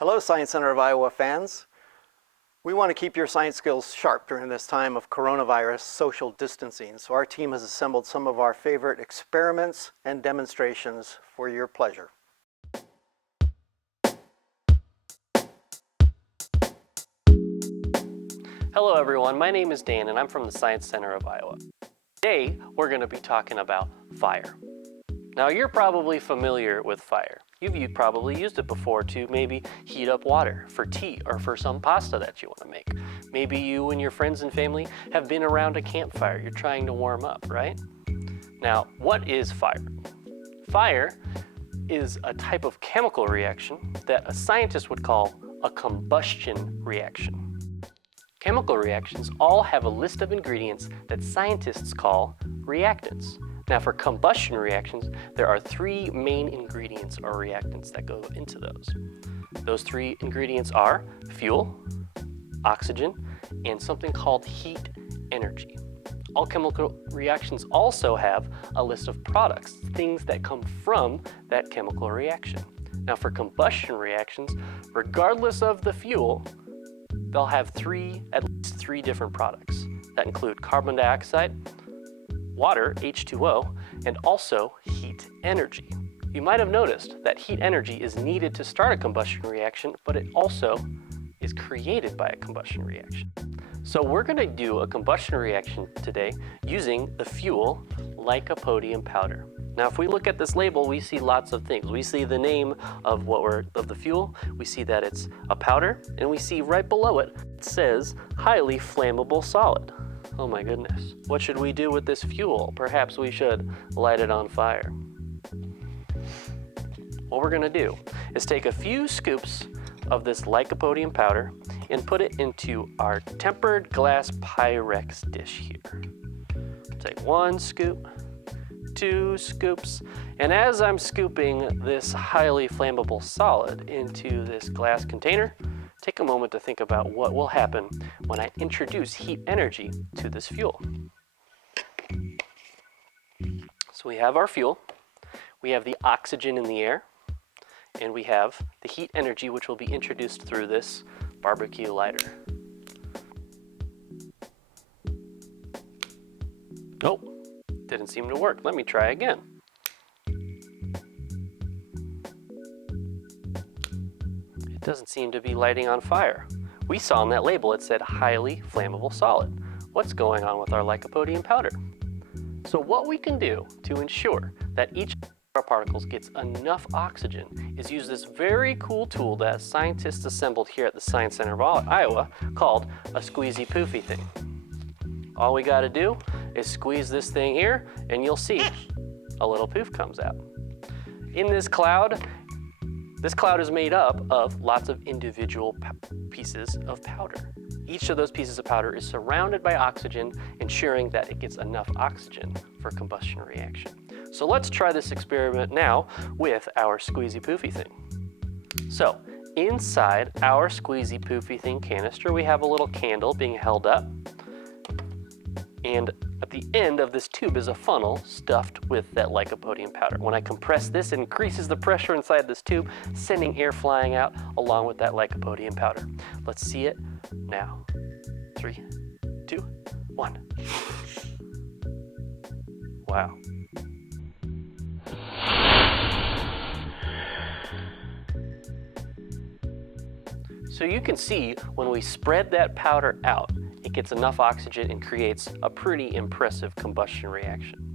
Hello, Science Center of Iowa fans. We want to keep your science skills sharp during this time of coronavirus social distancing, so our team has assembled some of our favorite experiments and demonstrations for your pleasure. Hello everyone, my name is Dan and I'm from the Science Center of Iowa. Today we're going to be talking about fire. Now you're probably familiar with fire. You've probably used it before to maybe heat up water for tea or for some pasta that you want to make. Maybe you and your friends and family have been around a campfire. You're trying to warm up, right? Now, what is fire? Fire is a type of chemical reaction that a scientist would call a combustion reaction. Chemical reactions all have a list of ingredients that scientists call reactants. Now for combustion reactions, there are three main ingredients or reactants that go into those. Those three ingredients are fuel, oxygen, and something called heat energy. All chemical reactions also have a list of products, things that come from that chemical reaction. Now for combustion reactions, regardless of the fuel, they'll have at least three different products that include carbon dioxide, water, H2O, and also heat energy. You might have noticed that heat energy is needed to start a combustion reaction, but it also is created by a combustion reaction. So we're going to do a combustion reaction today using the fuel Lycopodium powder. Now if we look at this label, we see lots of things. We see the name of the fuel, we see that it's a powder, and we see right below it, it says highly flammable solid. Oh my goodness. What should we do with this fuel? Perhaps we should light it on fire. What we're going to do is take a few scoops of this Lycopodium powder and put it into our tempered glass Pyrex dish here. Take one scoop, two scoops, and as I'm scooping this highly flammable solid into this glass container, take a moment to think about what will happen when I introduce heat energy to this fuel. So we have our fuel, we have the oxygen in the air, and we have the heat energy which will be introduced through this barbecue lighter. Nope, didn't seem to work. Let me try again. It doesn't seem to be lighting on fire. We saw on that label it said highly flammable solid. What's going on with our Lycopodium powder? So what we can do to ensure that each of our particles gets enough oxygen is use this very cool tool that scientists assembled here at the Science Center of Iowa called a squeezy poofy thing. All we got to do is squeeze this thing here and you'll see a little poof comes out. In this cloud is made up of lots of individual pieces of powder. Each of those pieces of powder is surrounded by oxygen, ensuring that it gets enough oxygen for combustion reaction. So let's try this experiment now with our squeezy poofy thing. So inside our squeezy poofy thing canister, we have a little candle being held up. And at the end of this tube is a funnel stuffed with that Lycopodium powder. When I compress this, it increases the pressure inside this tube, sending air flying out along with that Lycopodium powder. Let's see it now. 3, 2, 1. Wow. So you can see when we spread that powder out, it gets enough oxygen and creates a pretty impressive combustion reaction.